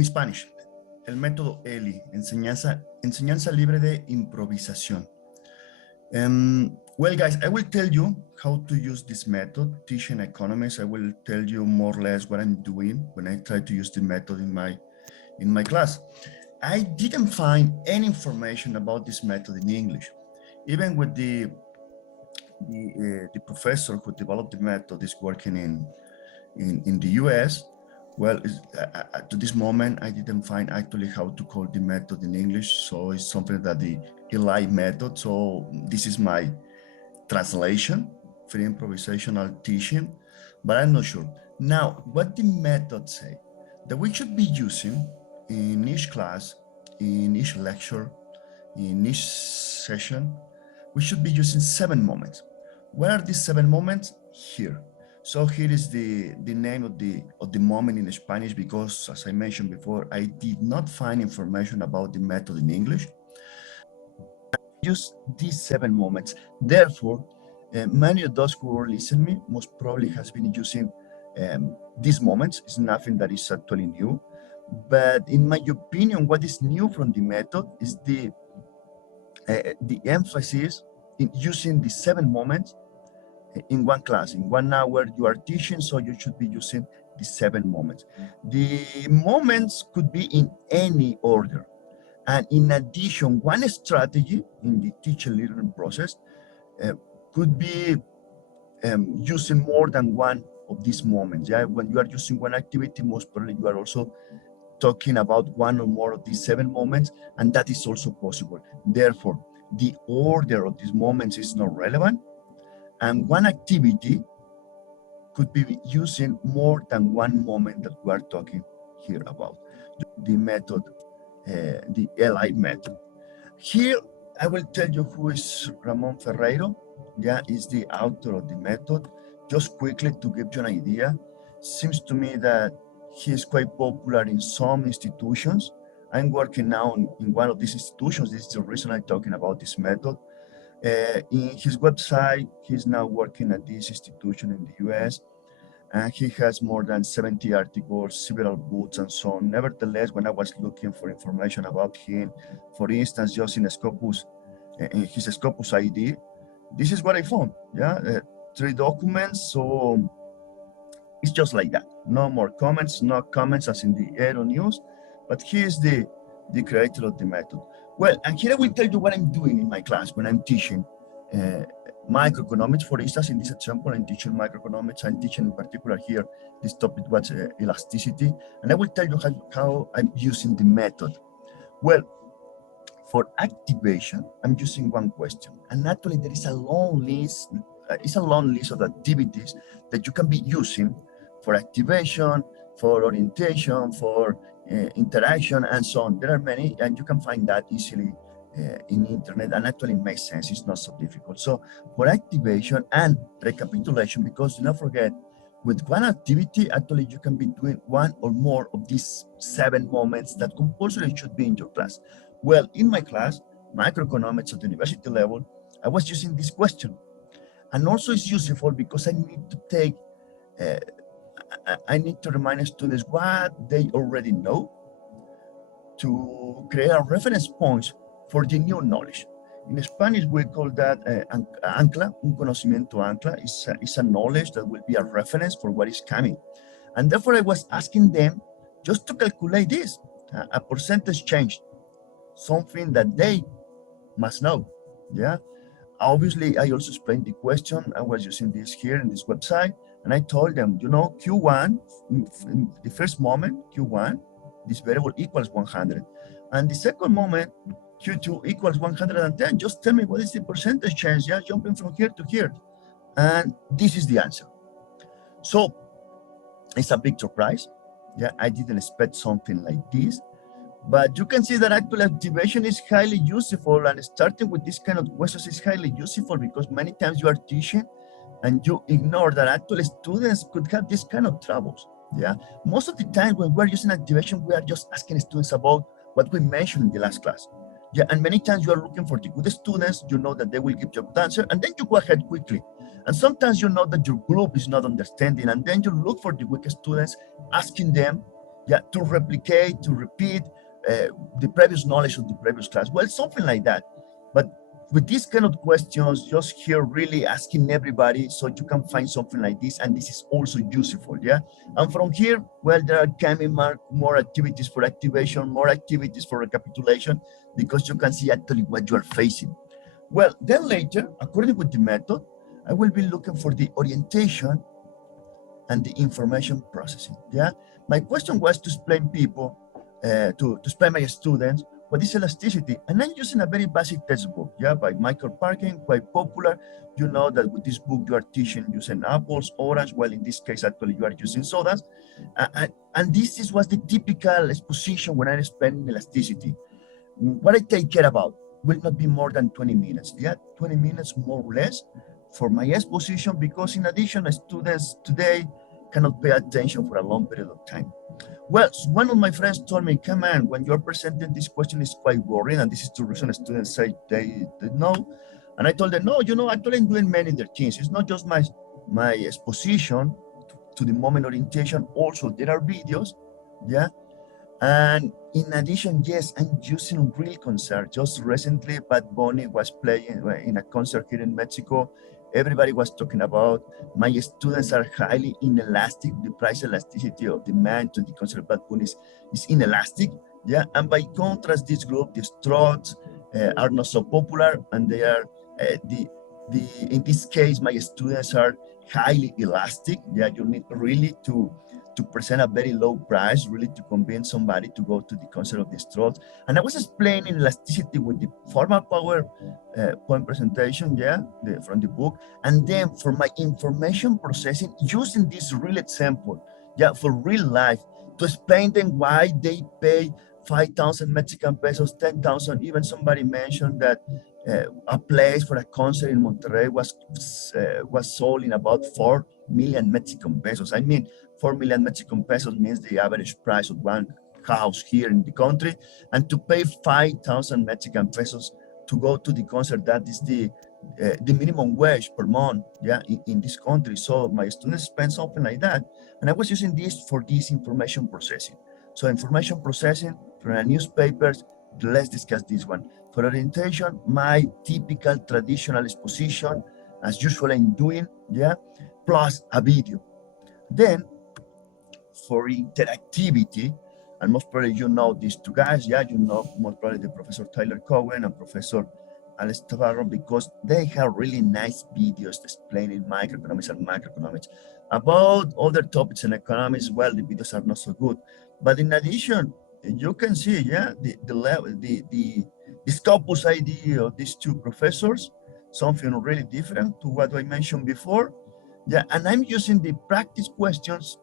en Spanish, el método ELI, Enseñanza Libre de Improvisación. Well, guys, I will tell you how to use this method, teaching economics. I will tell you more or less what I'm doing when I try to use the method in my class. I didn't find any information about this method in English. Even with the professor who developed the method is working in the US. Well, to this moment, I didn't find actually how to call the method in English. So it's something that the ELI method. So this is my translation for improvisational teaching, but I'm not sure. Now, what the method say that we should be using in each class, in each lecture, in each session, we should be using 7 moments. What are these 7 moments? Here. So here is the name of the moment in Spanish, because as I mentioned before, I did not find information about the method in English. Use these 7 moments. Therefore, many of those who are listening me most probably has been using these moments. It's nothing that is actually new. But in my opinion, what is new from the method is the emphasis in using the 7 moments in one class. In 1 hour you are teaching, so you should be using the 7 moments. The moments could be in any order. And in addition, one strategy in the teacher learning process could be using more than one of these moments. Yeah, when you are using one activity, most probably you are also talking about one or more of these 7 moments, and that is also possible. Therefore, the order of these moments is not relevant, and one activity could be using more than one moment that we are talking here about. The method, the ELI method. Here, I will tell you who is Ramon Ferreiro. Yeah, is the author of the method. Just quickly to give you an idea, seems to me that he is quite popular in some institutions. I'm working now in one of these institutions. This is the reason I'm talking about this method. In his website, he's now working at this institution in the US, and he has more than 70 articles, several books, and so on. Nevertheless, when I was looking for information about him, for instance, just in Scopus, in his Scopus ID, this is what I found. Yeah, 3 documents. So it's just like that. No more comments, no comments as in the Aero News, but he is the creator of the method. Well, and here I will tell you what I'm doing in my class when I'm teaching microeconomics. For instance, in this example, I'm teaching microeconomics. I'm teaching in particular here, this topic was elasticity. And I will tell you how I'm using the method. Well, for activation, I'm using one question. And actually there is a long list, of activities that you can be using for activation, for orientation, for interaction, and so on. There are many, and you can find that easily in the internet, and actually it makes sense. It's not so difficult. So for activation and recapitulation, because do not forget, with one activity, actually you can be doing one or more of these 7 moments that compulsory should be in your class. Well, in my class, microeconomics at the university level, I was using this question. And also it's useful because I need to take I need to remind students what they already know to create a reference point for the new knowledge. In Spanish, we call that ancla, un conocimiento ancla. It's a knowledge that will be a reference for what is coming. And therefore, I was asking them just to calculate this, a percentage change, something that they must know. Yeah. Obviously, I also explained the question. I was using this here in this website. And I told them, you know, Q1, in the first moment, Q1, this variable equals 100. And the second moment, Q2 equals 110. Just tell me what is the percentage change, yeah, jumping from here to here. And this is the answer. So it's a big surprise. Yeah, I didn't expect something like this. But you can see that actual activation is highly useful, and starting with this kind of questions is highly useful because many times you are teaching and you ignore that actually students could have this kind of troubles. Yeah, most of the time when we're using activation, we are just asking students about what we mentioned in the last class. Yeah, and many times you are looking for the good students, you know that they will give you a good answer, and then you go ahead quickly. And sometimes you know that your group is not understanding, and then you look for the weak students, asking them yeah, to replicate, to repeat the previous knowledge of the previous class. Well, something like that. But with these kind of questions, just here really asking everybody so you can find something like this, and this is also useful, yeah? And from here, well, there are coming more activities for activation, more activities for recapitulation, because you can see actually what you are facing. Well, then later, according with the method, I will be looking for the orientation and the information processing, yeah? My question was to explain people, to explain my students what is elasticity, and I'm using a very basic textbook, yeah, by Michael Parkin, quite popular. You know that with this book you are teaching using apples, orange, well, in this case, actually, you are using sodas. And this was the typical exposition when I explain elasticity. What I take care about will not be more than 20 minutes, yeah, 20 minutes more or less for my exposition, because in addition, students today cannot pay attention for a long period of time. Well, one of my friends told me, come on, when you're presenting this question is quite boring, and this is the reason students say they know. And I told them, no, actually I'm doing many other things. It's not just my exposition to the moment orientation. Also, there are videos, yeah? And in addition, yes, I'm using real concert. Just recently, Bad Bunny was playing in a concert here in Mexico. Everybody was talking about my students are highly inelastic. The price elasticity of demand to the concert of Bad Bunny is inelastic. Yeah, and by contrast, this group, the Struts, are not so popular, and they are in this case, my students are highly elastic. Yeah, you need really to present a very low price, really to convince somebody to go to the concert of the Struts. And I was explaining elasticity with the formal PowerPoint presentation, yeah, from the book. And then for my information processing, using this real example, yeah, for real life, to explain them why they pay 5,000 Mexican pesos, 10,000. Even somebody mentioned that a place for a concert in Monterrey was sold in about 4 million Mexican pesos. I mean, 4 million Mexican pesos means the average price of one house here in the country. And to pay 5,000 Mexican pesos to go to the concert, that is the minimum wage per month, yeah, in this country. So my students spend something like that. And I was using this for this information processing. So information processing from a newspapers, let's discuss this one. For orientation, my typical traditional exposition, as usual I'm doing, yeah, plus a video. Then for interactivity, and most probably you know these two guys, yeah, you know most probably the Professor Tyler Cowen and Professor Alex Tabarro, because they have really nice videos explaining microeconomics and macroeconomics. About other topics in economics, well, the videos are not so good. But in addition, you can see, yeah, the Scopus idea of these two professors, something really different to what I mentioned before. Yeah, and I'm using the practice questions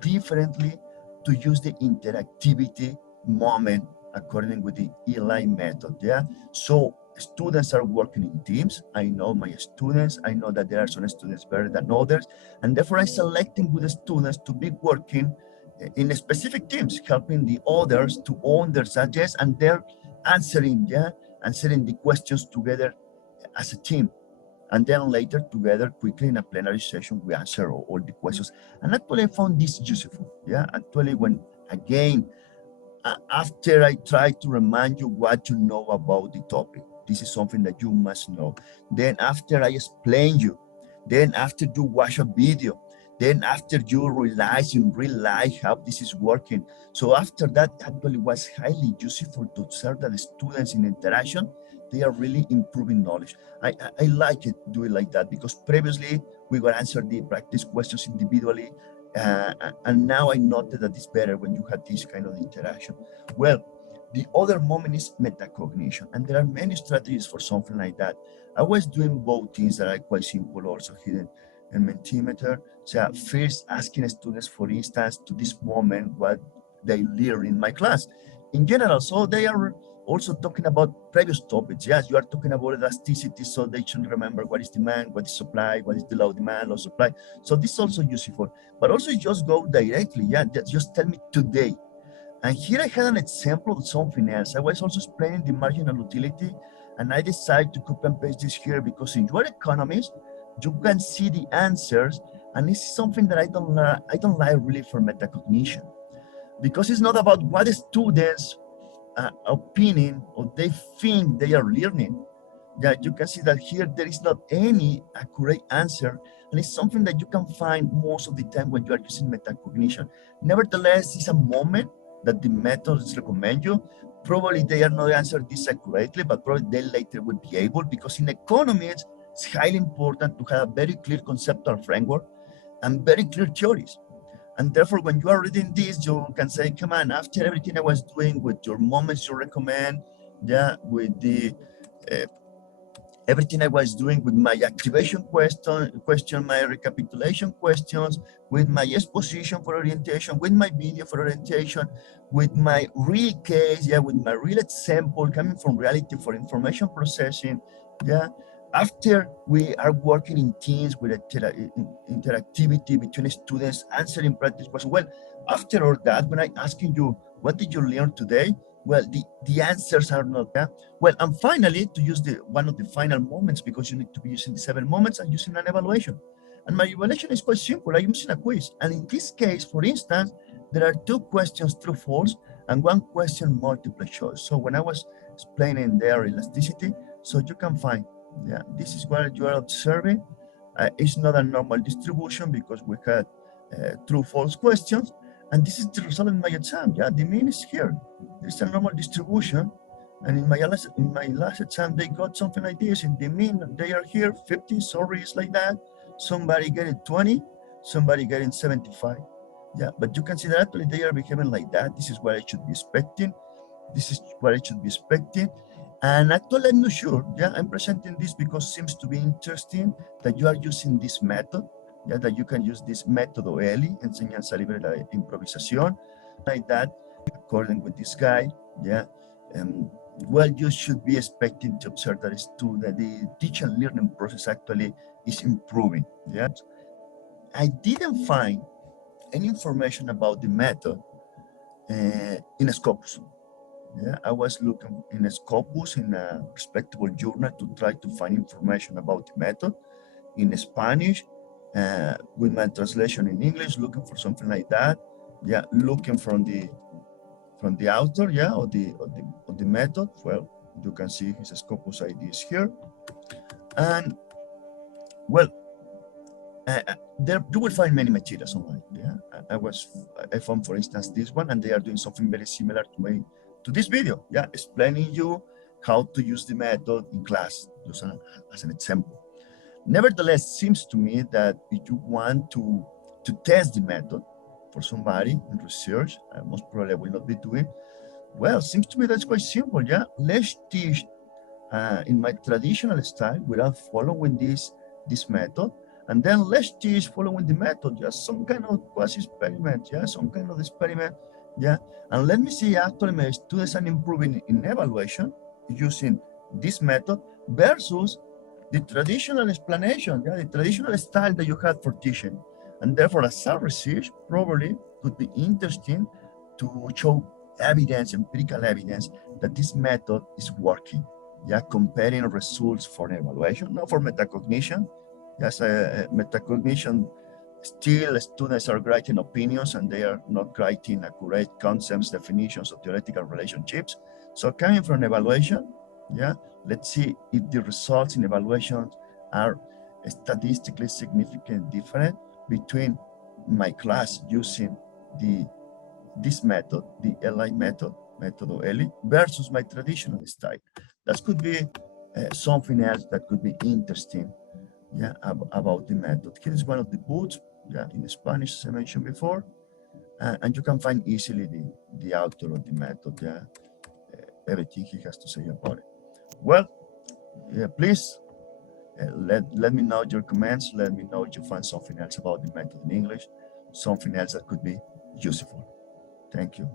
differently to use the interactivity moment according with the ELI method, yeah? So students are working in teams. I know my students. I know that there are some students better than others. And therefore, I'm selecting with the students to be working in specific teams, helping the others to own their subjects, and they're answering, yeah? Answering the questions together as a team. And then later together quickly in a plenary session, we answer all the questions. And actually I found this useful, yeah? Actually, when, again, after I try to remind you what you know about the topic, this is something that you must know. Then after I explain you, then after you watch a video, then after you realize in real life how this is working. So after that, actually was highly useful to observe that the students in interaction, they are really improving knowledge. I like it, do it like that, because previously we would answer the practice questions individually, and now I noted that it's better when you have this kind of interaction. Well, the other moment is metacognition, and there are many strategies for something like that. I was doing both things that are quite simple also hidden in Mentimeter. So first asking students, for instance, to this moment what they learn in my class. In general, so they are also talking about previous topics. Yes, you are talking about elasticity, so they should remember what is demand, what is supply, what is the low demand, low supply. So this is also useful, but also just go directly. Yeah, just tell me today. And here I had an example of something else. I was also explaining the marginal utility, and I decided to copy and paste this here because in your economist, you can see the answers, and this is something that I don't like really for metacognition. because it's not about what the students opinion or they think they are learning. Yeah, you can see that here there is not any accurate answer, and it's something that you can find most of the time when you are using metacognition. Nevertheless, it's a moment that the methods recommend you. Probably they are not answered this accurately, but probably they later will be able, because in economics, it's highly important to have a very clear conceptual framework and very clear theories. And therefore, when you are reading this, you can say, come on, after everything I was doing with your moments you recommend, yeah, with the everything I was doing with my activation question, my recapitulation questions, with my exposition for orientation, with my video for orientation, with my real case, yeah, with my real example coming from reality for information processing, yeah. After we are working in teams with interactivity between students, answering practice questions. Well, after all that, when I'm asking you, what did you learn today? Well, the answers are not there. Well, and finally, to use one of the final moments, because you need to be using the 7 moments, I'm using an evaluation. And my evaluation is quite simple. I'm using a quiz. And in this case, for instance, there are 2 questions true, false, and 1 question multiple choice. So when I was explaining their elasticity, so you can find, yeah, this is what you are observing. It's not a normal distribution because we had true, false questions. And this is the result in my exam. Yeah, the mean is here. There's a normal distribution. And in my last exam, they got something like this. In the mean, they are here, 50, sorry, it's like that. Somebody getting 20, somebody getting 75. Yeah, but you can see that actually they are behaving like that. This is what I should be expecting. This is what I should be expecting. And actually, I'm not sure. Yeah, I'm presenting this because it seems to be interesting that you are using this method. Yeah, that you can use this Método ELI, Enseñanza, Libre, Improvisación, like that, according with this guy. Yeah, well, you should be expecting to observe that the teaching and learning process actually is improving. Yeah, I didn't find any information about the method in Scopus. Yeah, I was looking in Scopus in a respectable journal to try to find information about the method in Spanish, with my translation in English, looking for something like that. Yeah, looking from the author, yeah, or the method. Well, you can see his Scopus ID is here, and well, there you will find many materials online. Yeah, I found, for instance, this one, and they are doing something very similar to this video. Yeah, explaining you how to use the method in class, just as an example. Nevertheless, seems to me that if you want to test the method for somebody in research, most probably I will not be doing, well, seems to me that's quite simple, yeah? Let's teach in my traditional style without following this method, and then let's teach following the method, just some kind of quasi-experiment, yeah? Some kind of experiment, yeah? And let me see actually my students are improving in evaluation using this method versus the traditional explanation, yeah, the traditional style that you had for teaching. And therefore, as a research, probably could be interesting to show evidence, empirical evidence, that this method is working. Yeah, comparing results for evaluation, not for metacognition. Yes, metacognition, still students are writing opinions and they are not writing accurate concepts, definitions, or theoretical relationships. So coming from evaluation, yeah, let's see if the results in evaluations are statistically significantly different between my class using this method, the ELI method, Método ELI, versus my traditional style. That could be something else that could be interesting, yeah, about the method. Here is one of the books, yeah, in Spanish, as I mentioned before, and you can find easily the author of the method, yeah, everything he has to say about it. Well, yeah, please let me know your comments. Let me know if you find something else about the method in English, something else that could be useful. Thank you.